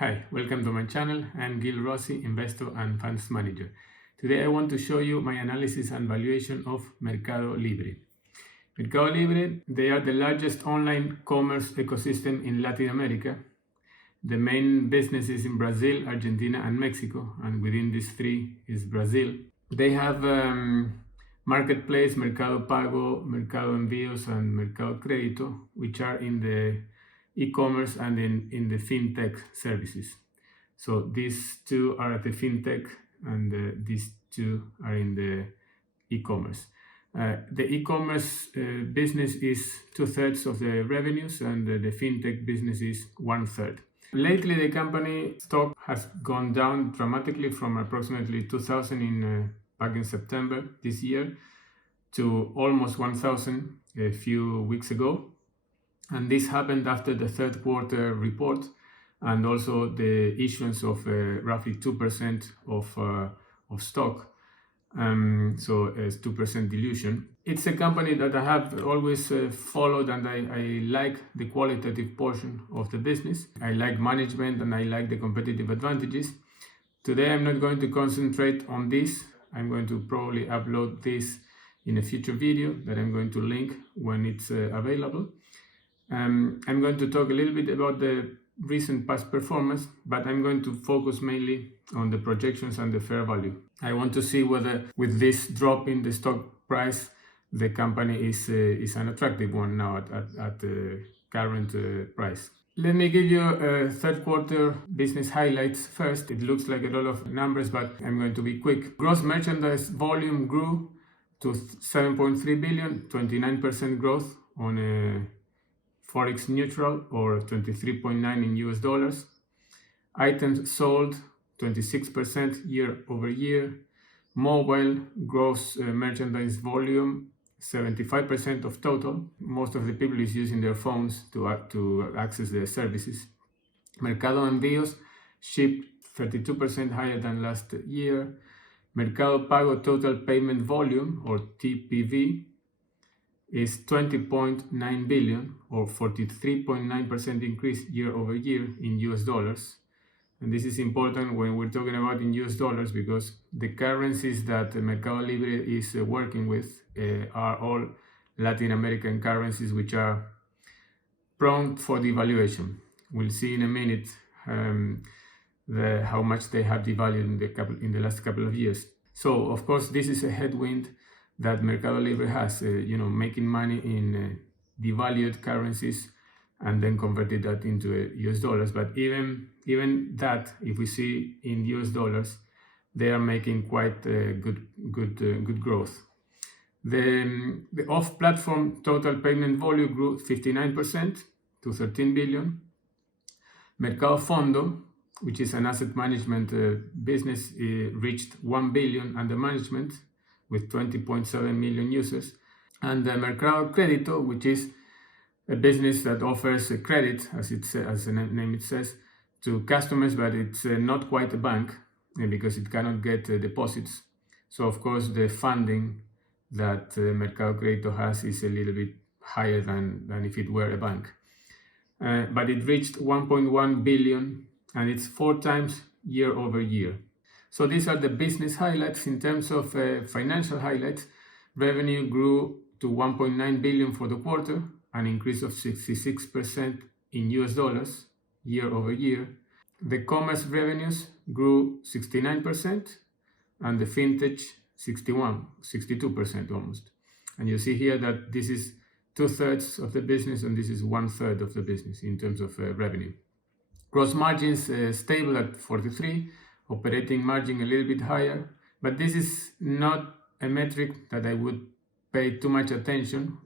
Hi, welcome to my channel. I'm Gil Rossi, investor and funds manager. Today I want to show you my analysis and valuation of Mercado Libre. Mercado Libre, they are the largest online commerce ecosystem in Latin America. The main businesses in Brazil, Argentina and Mexico, and within these three is Brazil. They have marketplace Mercado Pago, Mercado Envíos and Mercado Crédito, which are in the e-commerce and in the fintech services. So these two are at the fintech and these two are in the e-commerce. The e-commerce business is 2/3 of the revenues and the fintech business is 1/3. Lately, the company stock has gone down dramatically from approximately 2,000 back in September this year to almost 1,000 a few weeks ago. And this happened after the third quarter report and also the issuance of roughly 2% of stock. So it's 2% dilution. It's a company that I have always followed, and I like the qualitative portion of the business. I like management and I like the competitive advantages. Today I'm not going to concentrate on this. I'm going to probably upload this in a future video that I'm going to link when it's available. I'm going to talk a little bit about the recent past performance, but I'm going to focus mainly on the projections and the fair value. I want to see whether with this drop in the stock price, the company is an attractive one now at the current price. Let me give you third quarter business highlights first. It looks like a lot of numbers, but I'm going to be quick. Gross merchandise volume grew to 7.3 billion, 29% growth on a Forex neutral or 23.9 in US dollars. Items sold 26% year over year. Mobile gross merchandise volume 75% of total. Most of the people is using their phones to access their services. Mercado Envíos shipped 32% higher than last year. Mercado Pago total payment volume or TPV is 20.9 billion or 43.9% increase year over year in US dollars. And this is important when we're talking about in US dollars because the currencies that Mercado Libre is working with are all Latin American currencies which are prone for devaluation. We'll see in a minute how much they have devalued in the last couple of years. So of course this is a headwind that Mercado Libre has, making money in devalued currencies and then converted that into US dollars. But even that, if we see in US dollars, they are making quite good growth. The off-platform total payment volume grew 59% to 13 billion. Mercado Fondo, which is an asset management business, reached 1 billion under management with 20.7 million users. And the Mercado Crédito, which is a business that offers a credit, as the name it says, to customers, but it's not quite a bank because it cannot get deposits. So of course the funding that Mercado Crédito has is a little bit higher than if it were a bank. But it reached 1.1 billion and it's 4 times year over year. So these are the business highlights. In terms of financial highlights, revenue grew to 1.9 billion for the quarter, an increase of 66% in US dollars year over year. The commerce revenues grew 69% and the fintech 62% almost. And you see here that this is 2/3 of the business and this is 1/3 of the business in terms of revenue. Gross margins stable at 43%. Operating margin a little bit higher, but this is not a metric that I would pay too much attention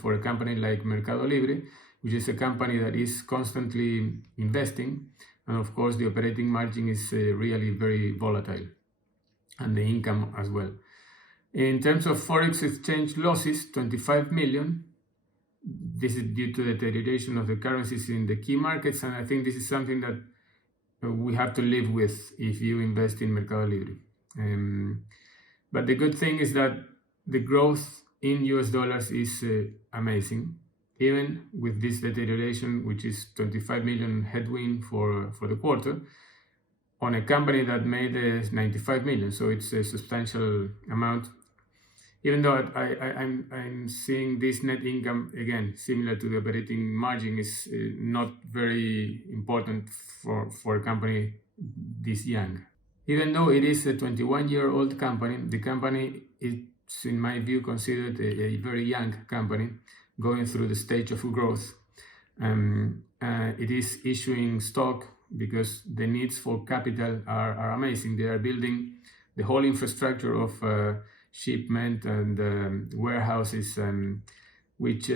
for a company like Mercado Libre, which is a company that is constantly investing, and of course the operating margin is really very volatile, and the income as well. In terms of forex exchange losses, 25 million. This is due to the deterioration of the currencies in the key markets, and I think this is something that we have to live with if you invest in Mercado Libre. But the good thing is that the growth in US dollars is amazing. even with this deterioration, which is 25 million headwind for the quarter, on a company that made 95 million. So it's a substantial amount. Even though I'm seeing this net income, again, similar to the operating margin, is not very important for a company this young. Even though it is a 21-year-old company, the company is, in my view, considered a very young company going through the stage of growth. It is issuing stock because the needs for capital are amazing. They are building the whole infrastructure of shipment and warehouses, which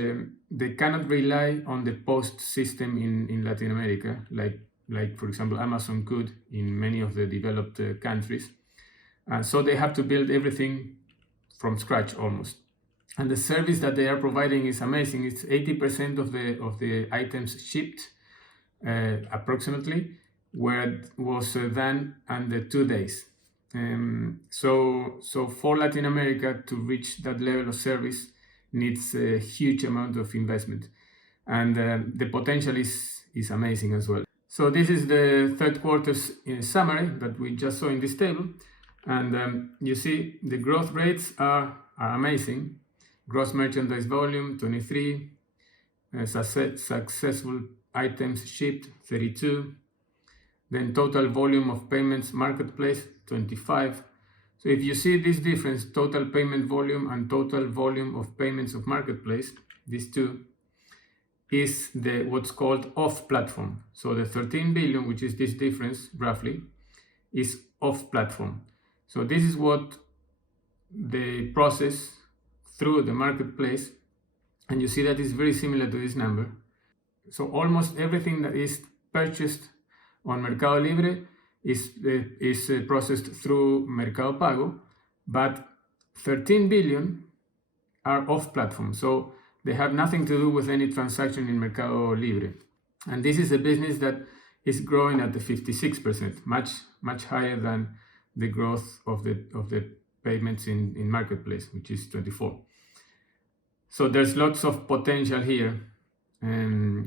they cannot rely on the post system in Latin America, like for example Amazon could in many of the developed countries. So they have to build everything from scratch almost. And the service that they are providing is amazing. It's 80% of the items shipped approximately, where it was done under 2 days. So for Latin America to reach that level of service needs a huge amount of investment, and the potential is amazing as well. So this is the third quarter's summary that we just saw in this table, and you see the growth rates are amazing. Gross merchandise volume 23, successful items shipped 32, then total volume of payments marketplace 25. So if you see this difference, total payment volume and total volume of payments of marketplace, these two, is the what's called off platform. So the 13 billion, which is this difference roughly, is off platform. So this is what they process through the marketplace, and you see that is very similar to this number. So almost everything that is purchased on Mercado Libre is processed through Mercado Pago, but 13 billion are off platform. So they have nothing to do with any transaction in Mercado Libre. And this is a business that is growing at the 56%, much higher than the growth of the payments in marketplace, which is 24. So there's lots of potential here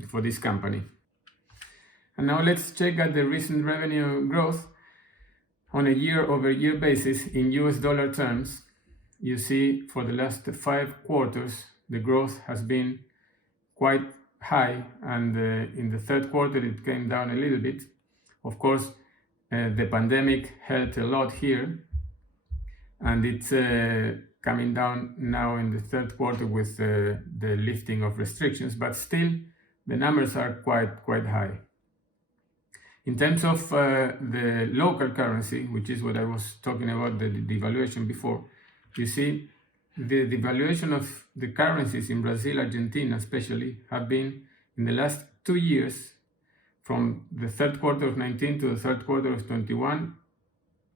for this company. And now let's check out the recent revenue growth on a year-over-year basis in US dollar terms. You see for the last 5 quarters, the growth has been quite high, and in the third quarter it came down a little bit. Of course, the pandemic helped a lot here, and it's coming down now in the third quarter with the lifting of restrictions, but still the numbers are quite high. In terms of the local currency, which is what I was talking about, the devaluation before, you see the devaluation of the currencies in Brazil, Argentina especially, have been in the last 2 years, from the third quarter of 19 to the third quarter of 21,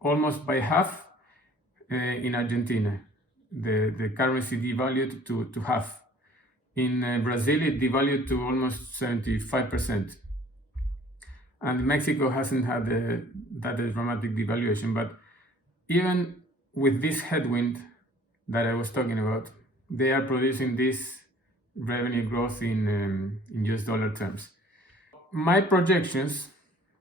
almost by half in Argentina. The currency devalued to half. In Brazil, it devalued to almost 75%. And Mexico hasn't had that dramatic devaluation. But even with this headwind that I was talking about, they are producing this revenue growth in US dollar terms. My projections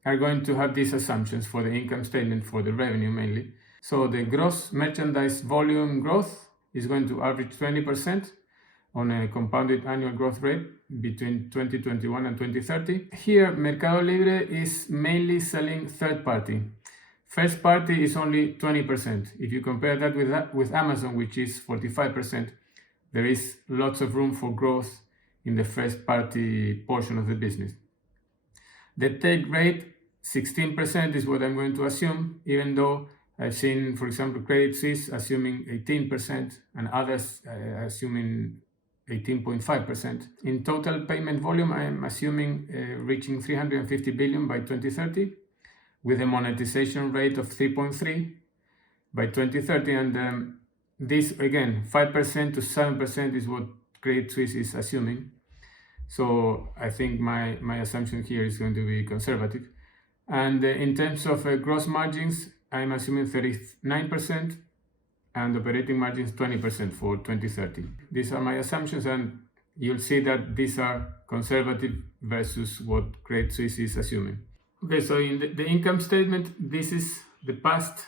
are going to have these assumptions for the income statement, for the revenue mainly. So the gross merchandise volume growth is going to average 20% on a compounded annual growth rate between 2021 and 2030. Here, Mercado Libre is mainly selling third party. First party is only 20%. If you compare that with Amazon, which is 45%, there is lots of room for growth in the first party portion of the business. The take rate, 16% is what I'm going to assume, even though I've seen, for example, Credit Suisse assuming 18% and others assuming 18.5%. In total payment volume, I am assuming reaching 350 billion by 2030, with a monetization rate of 3.3 by 2030. And this, again, 5% to 7% is what Credit Suisse is assuming. So I think my assumption here is going to be conservative. And in terms of gross margins, I'm assuming 39% and operating margins 20% for 2030. These are my assumptions, and you'll see that these are conservative versus what Credit Suisse is assuming. Okay, so in the income statement, this is the past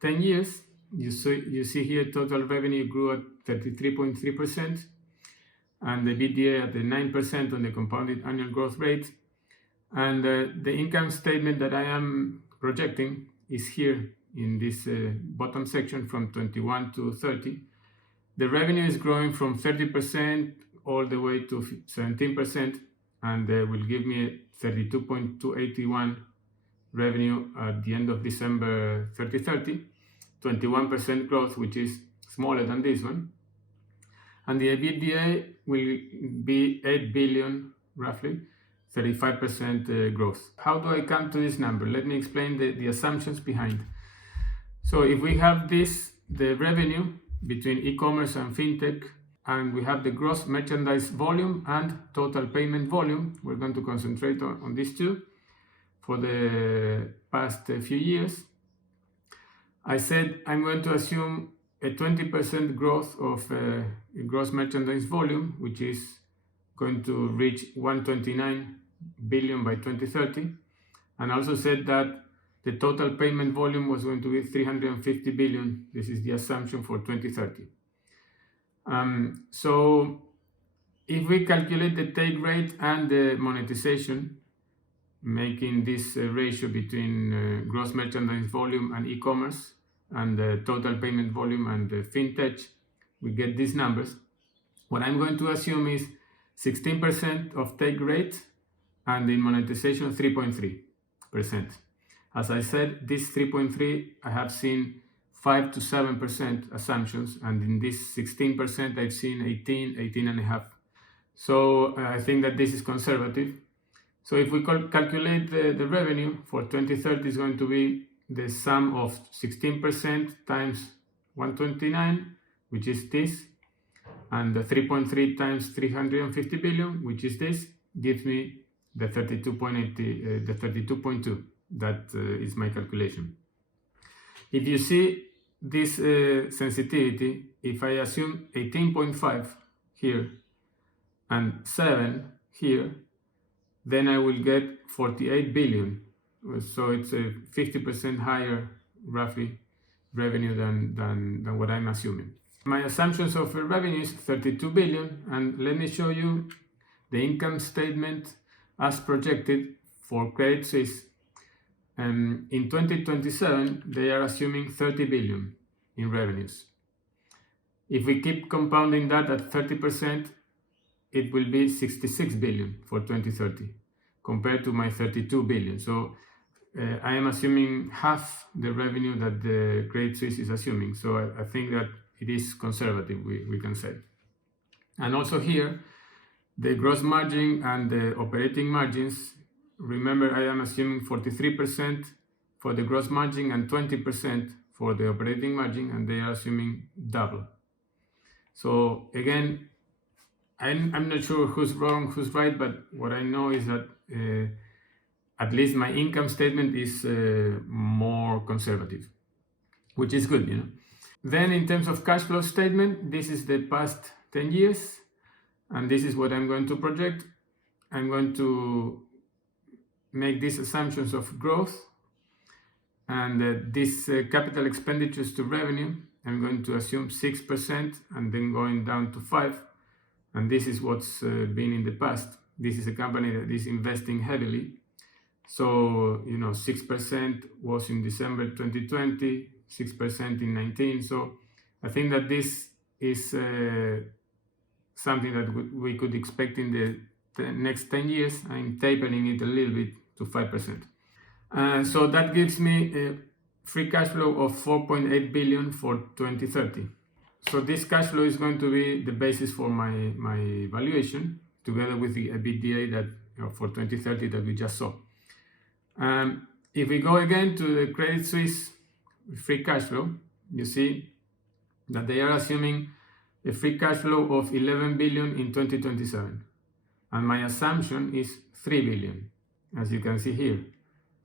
10 years. You see here total revenue grew at 33.3%, and the EBITDA at the 9% on the compounded annual growth rate. And the income statement that I am projecting is here in this bottom section from 21 to 30. The revenue is growing from 30% all the way to 17%, and will give me 32.281 revenue at the end of December 2030, 21% growth, which is smaller than this one. And the EBITDA will be 8 billion roughly, 35% growth. How do I come to this number? Let me explain the assumptions behind. So if we have this, the revenue between e-commerce and fintech, and we have the gross merchandise volume and total payment volume, we're going to concentrate on these two for the past few years. I said I'm going to assume a 20% growth of gross merchandise volume, which is going to reach 129 billion by 2030, and also said that the total payment volume was going to be 350 billion. This is the assumption for 2030. So if we calculate the take rate and the monetization, making this ratio between gross merchandise volume and e-commerce, and the total payment volume and the fintech, we get these numbers. What I'm going to assume is 16% of take rate, and in monetization 3.3%. As I said, this 3.3, I have seen 5 to 7% assumptions, and in this 16% I've seen 18.5. So I think that this is conservative. So if we calculate the revenue for 2030 is going to be the sum of 16% times 129, which is this, and the 3.3 times 350 billion, which is this, gives me the 32.80, the 32.2. That is my calculation. If you see this sensitivity, if I assume 18.5 here and 7 here, then I will get 48 billion. So it's a 50% higher, roughly, revenue than what I'm assuming. My assumptions of revenue is 32 billion, and let me show you the income statement as projected for Credit Suisse. In 2027, they are assuming 30 billion in revenues. If we keep compounding that at 30%, it will be 66 billion for 2030, compared to my 32 billion. So I am assuming half the revenue that the Credit Suisse is assuming. So I think that it is conservative, we can say. And also here, the gross margin and the operating margins, remember I am assuming 43% for the gross margin and 20% for the operating margin, and they are assuming double. So again, I'm not sure who's wrong, who's right, but what I know is that at least my income statement is more conservative, which is good, you know. Then in terms of cash flow statement, this is the past 10 years, and this is what I'm going to project. I'm going to make these assumptions of growth, and these capital expenditures to revenue, I'm going to assume 6% and then going down to 5%. And this is what's been in the past. This is a company that is investing heavily. So, 6% was in December 2020, 6% in 19. So I think that this is something that we could expect in the next 10 years. I'm tapering it a little bit to 5%. So that gives me a free cash flow of 4.8 billion for 2030. So this cash flow is going to be the basis for my valuation, together with the EBITDA that for 2030 that we just saw. If we go again to the Credit Suisse free cash flow, you see that they are assuming a free cash flow of 11 billion in 2027. And my assumption is 3 billion. As you can see here,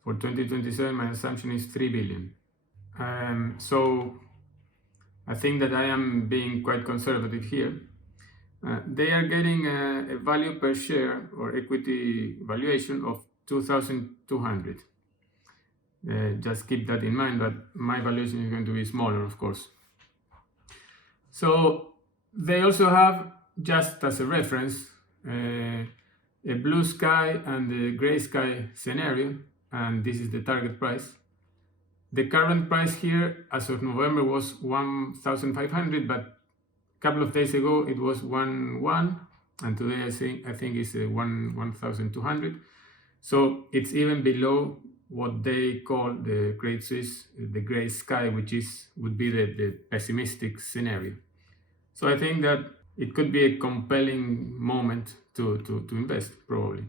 for 2027, my assumption is 3 billion. So I think that I am being quite conservative here. They are getting a value per share or equity valuation of 2,200. Just keep that in mind, but my valuation is going to be smaller, of course. So they also have, just as a reference, a blue sky and a gray sky scenario, and this is the target price. The current price here as of November was 1,500, but a couple of days ago it was 1,100, and today I think it's 1,200. So it's even below what they call the Great Swiss, the gray sky, which would be the pessimistic scenario. So I think that it could be a compelling moment to invest, probably.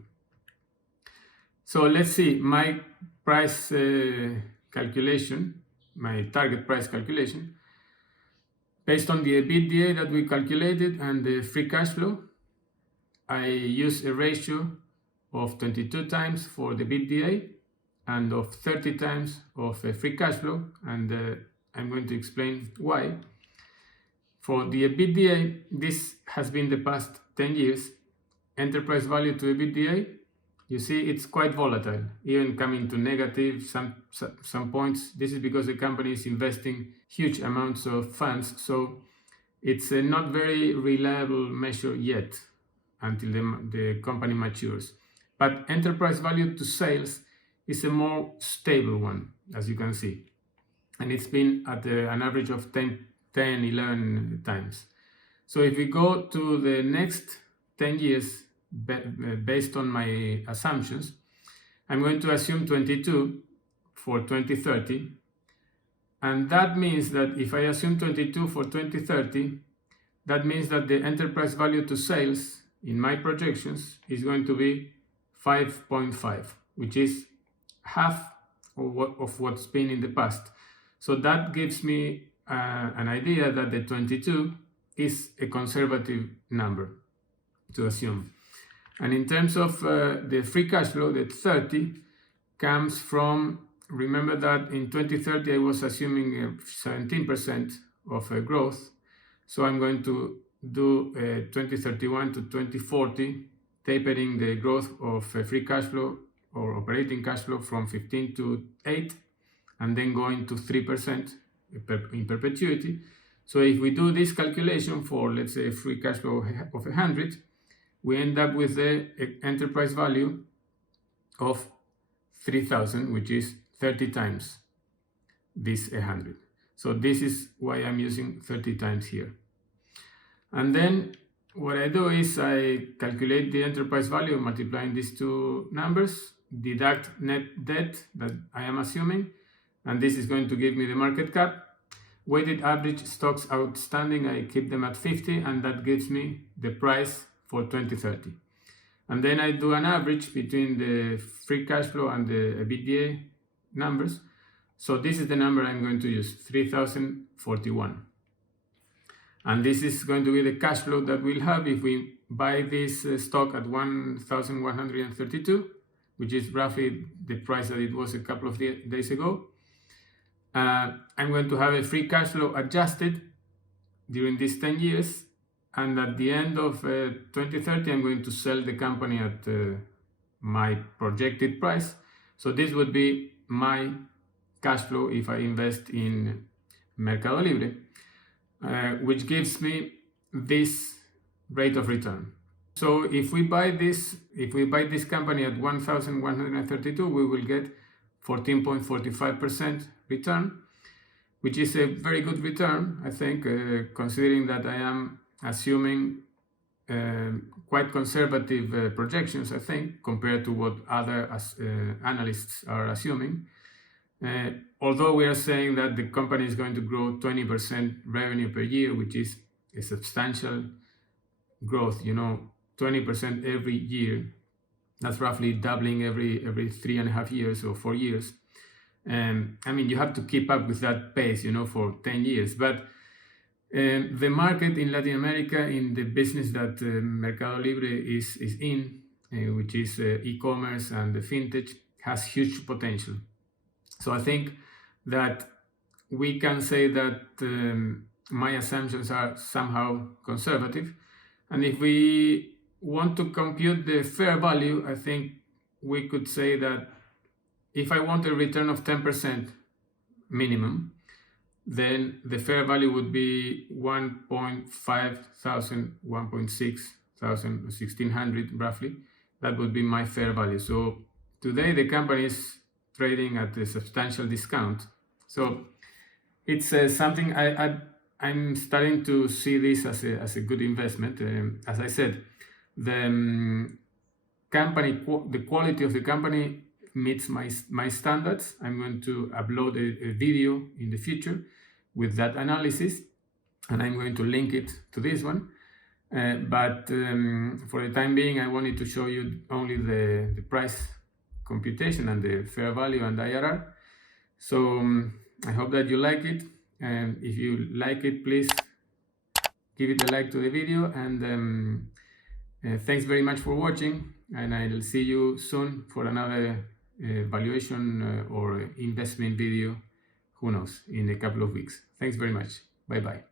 So let's see my price calculation, my target price calculation, based on the EBITDA that we calculated and the free cash flow. I use a ratio of 22 times for the EBITDA and of 30 times of free cash flow, and I'm going to explain why. For the EBITDA, this has been the past 10 years. Enterprise value to EBITDA, you see it's quite volatile, even coming to negative some points. This is because the company is investing huge amounts of funds, so it's a not very reliable measure yet until the company matures. But enterprise value to sales is a more stable one, as you can see, and it's been at an average of 11 times. So if we go to the next 10 years based on my assumptions, I'm going to assume 22 for 2030, and that means that if I assume 22 for 2030, that means that the enterprise value to sales in my projections is going to be 5.5, which is half of what's been in the past. So that gives me an idea that the 22 is a conservative number to assume. And in terms of the free cash flow, the 30 comes from, remember that in 2030 I was assuming 17% of growth. So I'm going to do 2031 to 2040, tapering the growth of free cash flow or operating cash flow from 15 to 8, and then going to 3% in perpetuity. So if we do this calculation for, let's say, free cash flow of 100, we end up with the enterprise value of 3,000, which is 30 times this 100. So this is why I'm using 30 times here. And then what I do is I calculate the enterprise value multiplying these two numbers, deduct net debt that I am assuming, and this is going to give me the market cap. Weighted average stocks outstanding, I keep them at 50, and that gives me the price for 2030. And then I do an average between the free cash flow and the EBITDA numbers. So this is the number I'm going to use, 3,041. And this is going to be the cash flow that we'll have if we buy this stock at 1,132, which is roughly the price that it was a couple of days ago. I'm going to have a free cash flow adjusted during these 10 years, and at the end of 2030 I'm going to sell the company at my projected price. So this would be my cash flow if I invest in Mercado Libre, which gives me this rate of return. So if we buy this company at 1,132, we will get 14.45% return, which is a very good return, I think, considering that I am assuming quite conservative projections, I think, compared to what other analysts are assuming. Although we are saying that the company is going to grow 20% revenue per year, which is a substantial growth, 20% every year. That's roughly doubling every 3.5 years or 4 years. I mean, you have to keep up with that pace, for 10 years. But the market in Latin America, in the business that Mercado Libre is in, which is e-commerce and the fintech, has huge potential. So I think that we can say that my assumptions are somehow conservative, And if we want to compute the fair value, I think we could say that if I want a return of 10% minimum, then the fair value would be 1.5 thousand, 1.6 thousand, 1600 roughly. That would be my fair value. So today the company is trading at a substantial discount. So it's something I'm starting to see this as a good investment. As I said, the the quality of the company meets my standards. I'm going to upload a video in the future with that analysis, and I'm going to link it to this one. But for the time being, I wanted to show you only the price computation and the fair value and IRR. So I hope that you like it, and if you like it, please give it a like to the video, and thanks very much for watching, and I'll see you soon for another valuation or investment video, who knows, in a couple of weeks. Thanks very much. Bye bye.